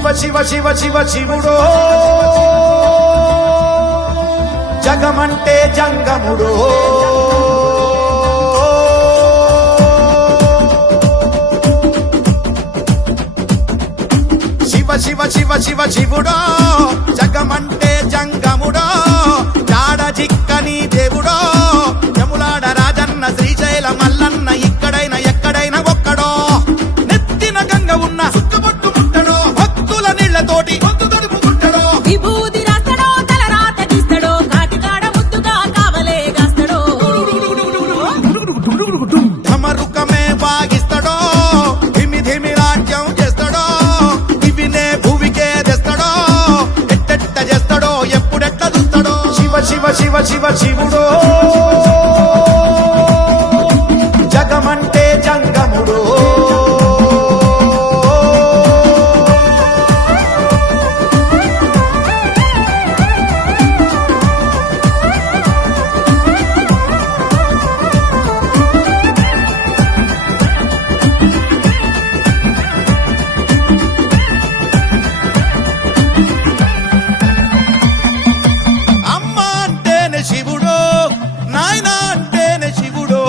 శివ శివ శివ శివ శివుడో జగమంటే జంగముడో శివ శివ శివ శివ శివుడో జగమంటే జంగముడో జాడ జిక్కని దేవుడో యములాడ రాజన్న శ్రీశైల మల్లన్న ఇక్కడైనా ఎక్కడైనా ఒక్కడో నెత్తిన గంగ ఉన్న సుక్కబొట్టు ముట్టడో భక్తుల నీళ్లతోటి పొద్దు తడుపుకుంటాడో విభూతి రాస్తాడో తల రాత తీస్తాడో కాటికాడ ముద్దుగా కావలే గాస్తాడో ఢమరుకమే వాగిస్తాడో ధిమి ధిమి రాజ్యం చేస్తాడో ఇవినే భూమికే తెస్తాడో ఎట్టెట్ట చేస్తాడో ఎప్పుడెట్ట చూస్తాడో శివ శివ శివ శివ శివుడో జగమంటే జంగముడో అమ్మ అంటేనే శివుడో నాయన అంటేనే శివుడో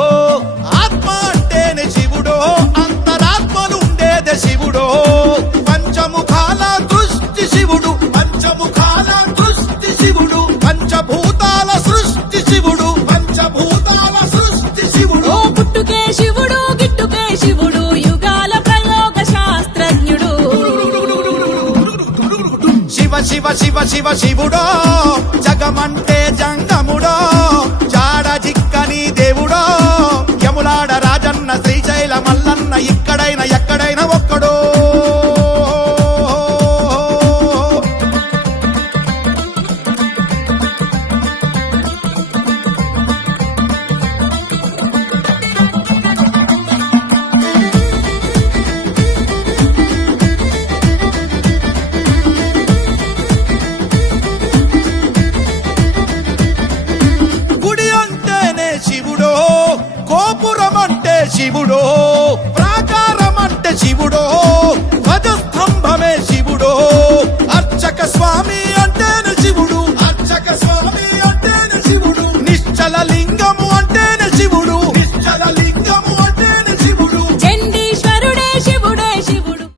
ఆత్మ అంటేనే శివుడో అంతరాత్మలు ఉండేదే శివుడో పంచముఖాల దృష్టి శివుడు పంచముఖాల దృష్టి శివుడు పంచభూతాల సృష్టి శివుడు పంచభూతాల సృష్టి శివుడు ఓ పుట్టుకే శివుడు గిట్టుకే శివుడు యుగాల ప్రయోగ శాస్త్రజ్ఞుడు శివ శివ శివ శివ శివుడో జగమంటే జంగముడో జాడ జిక్కని దేవుడో యములాడ రాజన్న శ్రీశైల మల్లన్న ఇక్కడైనా ఎక్కడైనా ఒక్కడో గుడి అంటేనే శివుడో గోపురం అంటే శివుడో